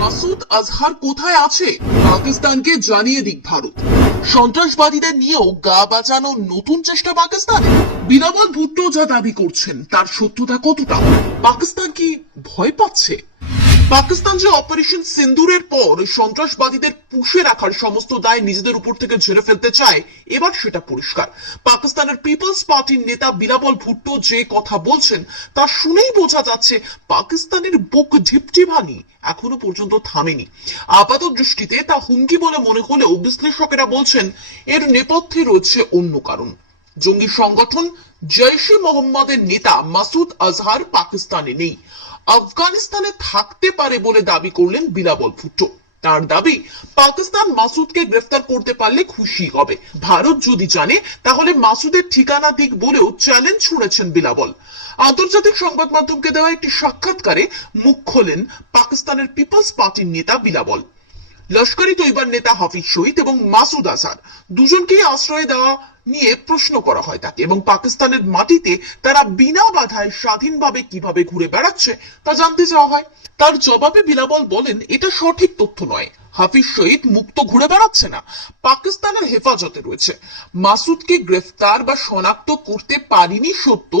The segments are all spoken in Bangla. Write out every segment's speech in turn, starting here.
মাসুদ আজহার কোথায় আছে পাকিস্তানকে জানিয়ে দিক ভারত। সন্ত্রাসবাদীদের নিয়েও গা বাঁচানোর নতুন চেষ্টা পাকিস্তান। বিলাওয়াল ভুট্টো যা দাবি করছেন তার সত্যতা কতটা? পাকিস্তান কি ভয় পাচ্ছে? পাকিস্তান যে অপারেশন সিন্দুরের পর সন্ত্রাসবাদীদের পুষে রাখার সমস্ত দায় নিজেদের উপর থেকে ঝেড়ে ফেলতে চায়, এবার সেটা পরিষ্কার। পাকিস্তানের পিপলস পার্টির নেতা বিলাওয়াল ভুট্টো যে কথা বলছেন তা শুনেই বোঝা যাচ্ছে পাকিস্তানের বুক ঢিপটি ভাঙি এখনো পর্যন্ত থামেনি। আপাত দৃষ্টিতে তা হুমকি বলে মনে হলেও বিশ্লেষকেরা বলছেন এর নেপথ্যে রয়েছে অন্য কারণ। জঙ্গি সংগঠন জৈশ-ই মোহাম্মদের নেতা মাসুদ আজহার পাকিস্তানে নেই, আফগানিস্তানে থাকতে পারে বলে দাবি করলেন বিলাওয়াল ভুট্টো। তার দাবি, পাকিস্তান মাসুদকে গ্রেফতার করতে পারলে খুশি হবে। ভারত যদি জানে তাহলে মাসুদের ঠিকানা দিক বলেও চ্যালেঞ্জ ছুড়েছেন বিলাওয়াল। আন্তর্জাতিক সংবাদ মাধ্যমকে দেওয়া একটি সাক্ষাৎকারে মুখ খোলেন পাকিস্তানের পিপলস পার্টির নেতা বিলাওয়াল। লস্করি তৈবার নেতা হাফিজ শহীদ এবং মাসুদ আজহার দুজনকেই আশ্রয় দেওয়া নিয়ে প্রশ্ন করা হয় তাকে, এবং পাকিস্তানের মাটিতে তারা বিনা বাধায় স্বাধীনভাবে কিভাবে ঘুরে বেড়াচ্ছে তা জানতে চাওয়া হয়। তার জবাবে বিলাওয়াল বলেন, এটা সঠিক তথ্য নয়। হাফিজ শহীদ মুক্ত ঘুরে বেড়াচ্ছে না, পাকিস্তানের হেফাজতে রয়েছে। মাসুদকে গ্রেফতার বা শনাক্ত করতে পারিনি সত্য,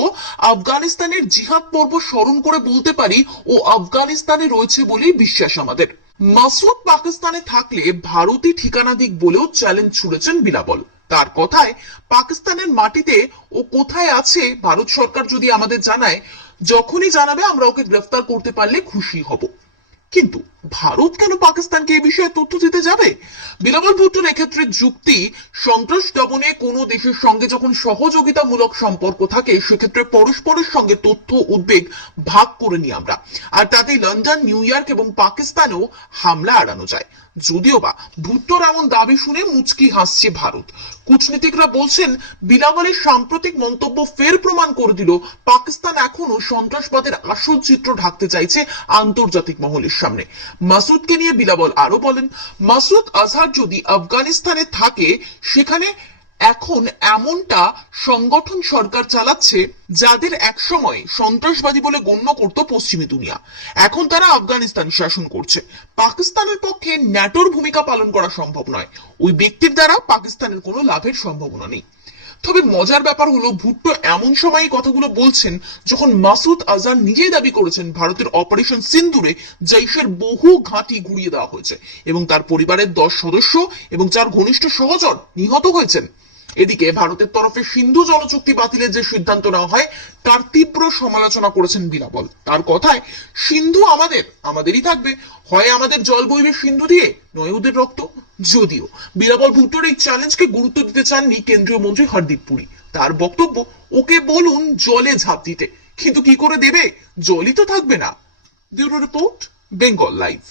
আফগানিস্তানের জিহাদ পর্ব স্মরণ করে বলতে পারি ও আফগানিস্তানে রয়েছে বলেই বিশ্বাস আমাদের। মাসুদ পাকিস্তানে থাকলে ভারতই ঠিকানা দিক বলেও চ্যালেঞ্জ ছুড়েছেন বিলাওয়াল। তার কথায়, পাকিস্তানের মাটিতে ও কোথায় আছে ভারত সরকার যদি আমাদের জানায়, যখনই জানাবে আমরা ওকে গ্রেফতার করতে পারলে খুশি হব। কিন্তু ভারত কেন পাকিস্তানকে এই বিষয়ে তথ্য দিতে যাবে? বিলাওয়াল ভুট্টোর এক্ষেত্রে যুক্তি, সন্ত্রাস দমনে কোনো দেশের সঙ্গে যখন সহযোগিতামূলক সম্পর্ক থাকে সেক্ষেত্রে পরস্পরের সঙ্গে তথ্য উদ্বেগ ভাগ করে নিই আমরা, আর তাতেই লন্ডন, নিউ ইয়র্ক এবং পাকিস্তানেও হামলা এড়ানো যায়। যদিও বা ভুট্টোর এমন দাবি শুনে মুচকি হাসছে ভারত। কূটনীতিকরা বলছেন, বিলাওয়ালের সাম্প্রতিক মন্তব্য ফের প্রমাণ করে দিল পাকিস্তান এখনো সন্ত্রাসবাদের আসল চিত্র ঢাকতে চাইছে আন্তর্জাতিক মহলের সামনে। মাসুদকে নিয়ে বিলাওয়াল আরো বলেন, মাসুদ আজহার যদি আফগানিস্তানে থাকে সেখানে এখন এমনটা সংগঠন সরকার চালাচ্ছে যাদের একসময় সন্ত্রাসবাদী বলে গণ্য করত পশ্চিমী দুনিয়া, এখন তারা আফগানিস্তান শাসন করছে। পাকিস্তানের পক্ষে ন্যাটোর ভূমিকা পালন করা সম্ভব নয়, ওই ব্যক্তির দ্বারা পাকিস্তানের কোনো লাভের সম্ভাবনা নেই। তবে মজার ব্যাপার হলো, ভুট্টো এমন সময় কথাগুলো বলছেন যখন মাসুদ আজহার নিজেই দাবি করেছেন ভারতের অপারেশন সিন্দুরে জৈশের বহু ঘাঁটি গুড়িয়ে দেওয়া হয়েছে এবং তার পরিবারের 10 সদস্য এবং 4 ঘনিষ্ঠ সহচর নিহত হয়েছেন। এদিকে ভারতের তরফে সিন্ধু জলচুক্তি বাতিলের যে সিদ্ধান্ত নেওয়া হয় তার তীব্র সমালোচনা করেছেন বিলাওয়াল। তার কথায়, সিন্ধু আমাদেরই থাকবে, হয় আমাদের জল বইবে সিন্ধু দিয়ে, নয় ওদের রক্ত। যদিও বিলাওয়াল ভুট্টোর এই চ্যালেঞ্জকে গুরুত্ব দিতে চাননি কেন্দ্রীয় মন্ত্রী হরদীপ পুরী। তার বক্তব্য, ওকে বলুন জলে ঝাঁপ দিতে, কিন্তু কি করে দেবে, জলই তো থাকবে না। Bureau report, Bengal live.